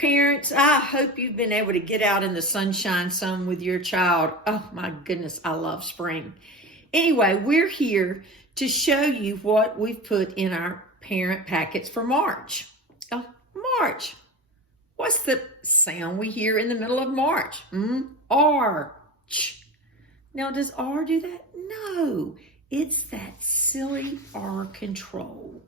parents, I hope you've been able to get out in the sunshine some with your child. Oh my goodness, I love spring. Anyway, we're here to show you what we've put in our parent packets for March. Oh, March. What's the sound we hear in the middle of March? Arch. Now, does R do that? No, it's that silly R control.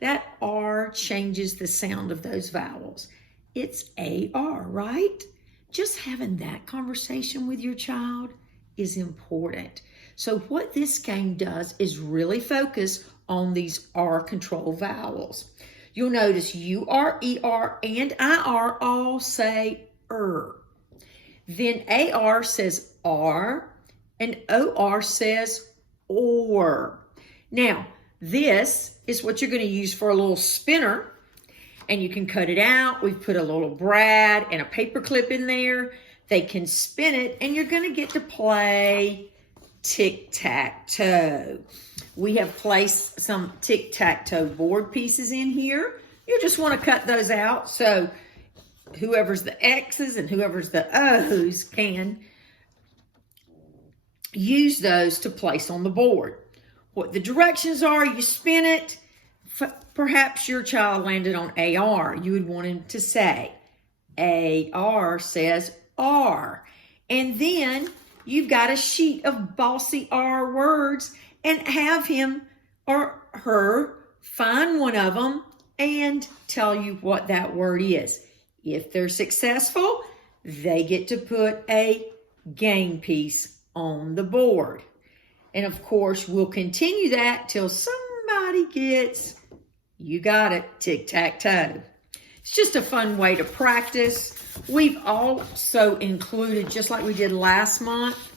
That R changes the sound of those vowels. It's AR, right? Just having that conversation with your child is important. So what this game does is really focus on these R control vowels. You'll notice UR, ER, and IR all say Then AR says R, and OR says OR. Now, this is what you're going to use for a little spinner, and you can cut it out. We've put a little brad and a paper clip in there. They can spin it, and you're going to get to play Tic Tac Toe. We have placed some Tic Tac Toe board pieces in here. You just want to cut those out so whoever's the X's and whoever's the O's can use those to place on the board. What the directions are, you spin it. Perhaps your child landed on AR. You would want him to say AR says R. And then you've got a sheet of Bossy R words and have him or her find one of them and tell you what that word is. If they're successful, they get to put a game piece on the board. And of course, we'll continue that till somebody gets, you got it, tic-tac-toe. It's just a fun way to practice. We've also included, just like we did last month,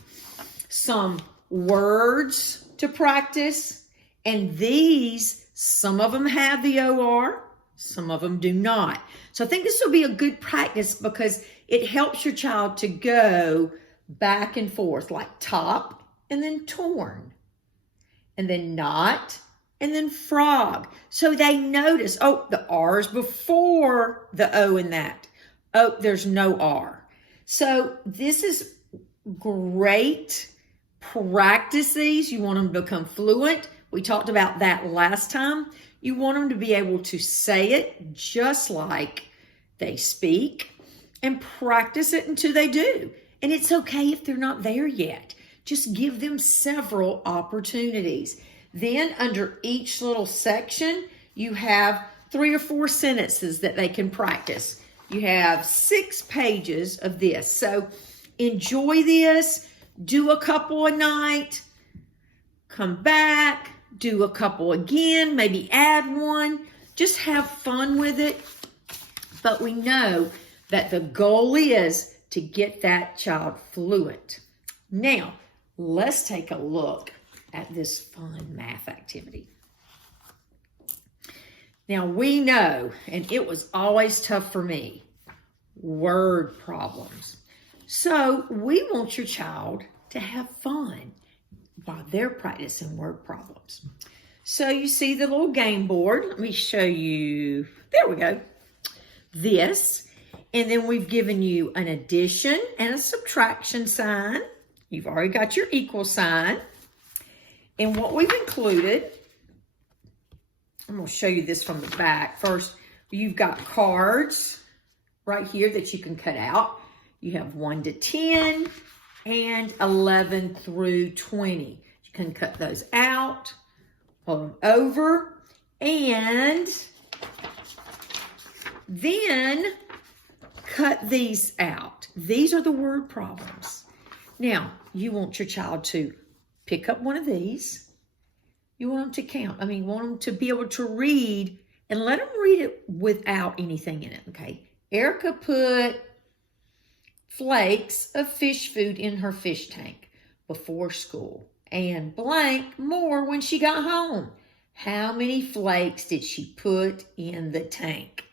some words to practice. And these, some of them have the OR, some of them do not. So I think this will be a good practice because it helps your child to go back and forth, like top and then torn, and then knot, and then frog. So they notice, oh, the R is before the O in that. Oh, there's no R. So this is great. Practice these. You want them to become fluent. We talked about that last time. You want them to be able to say it just like they speak and practice it until they do. And it's okay if they're not there yet. Just give them several opportunities. Then under each little section, you have 3 or 4 sentences that they can practice. You have 6 pages of this. So enjoy this. Do a couple a night. Come back. Do a couple again. Maybe add one. Just have fun with it. But we know that the goal is to get that child fluent. Now, let's take a look at this fun math activity. Now, we know, and it was always tough for me, word problems. So we want your child to have fun while they're practicing word problems. So you see the little game board. Let me show you. There we go. This. And then we've given you an addition and a subtraction sign. You've already got your equal sign. And what we've included, I'm going to show you this from the back. First, you've got cards right here that you can cut out. You have 1 to 10 and 11 through 20. You can cut those out, pull them over, and then cut these out. These are the word problems. Now, you want your child to pick up one of these. You want them to count. You want them to be able to read and let them read it without anything in it, okay? Erica put flakes of fish food in her fish tank before school and blank more when she got home. How many flakes did she put in the tank?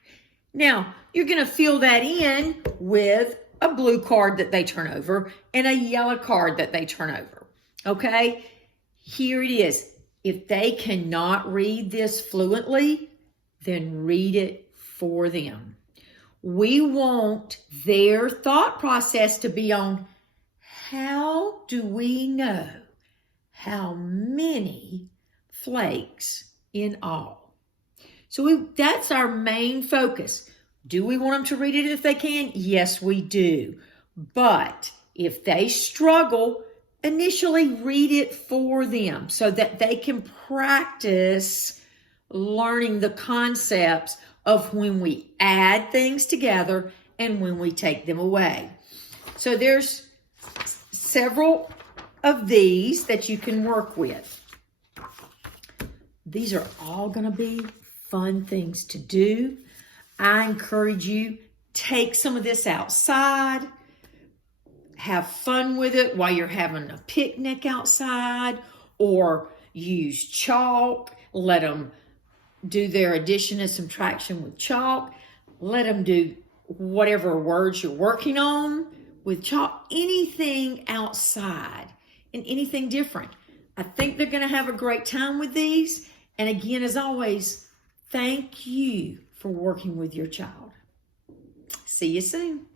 Now, you're going to fill that in with a blue card that they turn over and a yellow card that they turn over. Okay? Here it is. If they cannot read this fluently, then read it for them. We want their thought process to be on, how do we know how many flakes in all? So that's our main focus. Do we want them to read it if they can? Yes, we do. But if they struggle, initially read it for them so that they can practice learning the concepts of when we add things together and when we take them away. So there's several of these that you can work with. These are all going to be fun things to do. I encourage you, take some of this outside, have fun with it while you're having a picnic outside, or use chalk, let them do their addition and subtraction with chalk. Let them do whatever words you're working on with chalk. Anything outside and anything different. I think they're going to have a great time with these. And again, as always, thank you for working with your child. See you soon.